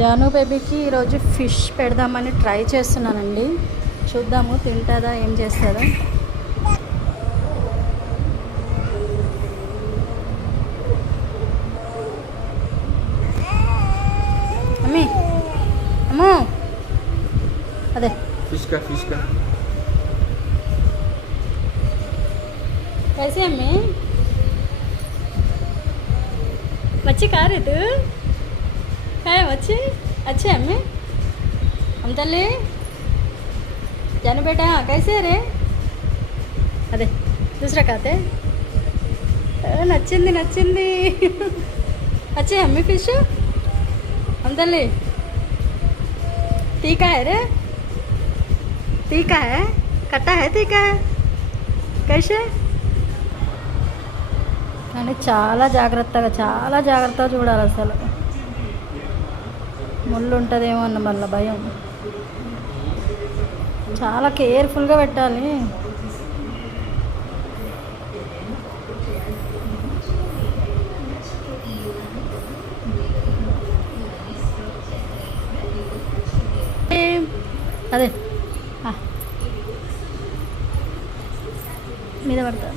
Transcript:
జాను బేబీకి ఈరోజు ఫిష్ పెడదామని ట్రై చేస్తున్నానండి. చూద్దాము తింటుందా ఏం చేస్తుందా. అమ్మీ అమ్మో అదే फिश का कैसे अम्मी मच्छी खा रहे तू है मच्छी अच्छे अम्मी हम तल्ले जाने बेटा कैसे रे అదే दूसरा खाते నచ్చింది నచ్చింది अच्छे अम्मी फिश हम तल्ले तीखा है रे तीखा है कट्टा है तीखा है कैसे కానీ చాలా జాగ్రత్తగా చూడాలి. అసలు ముళ్ళు ఉంటుందేమో అన్న మళ్ళీ భయం. చాలా కేర్ఫుల్గా పెట్టాలి. అదే మీద పడతా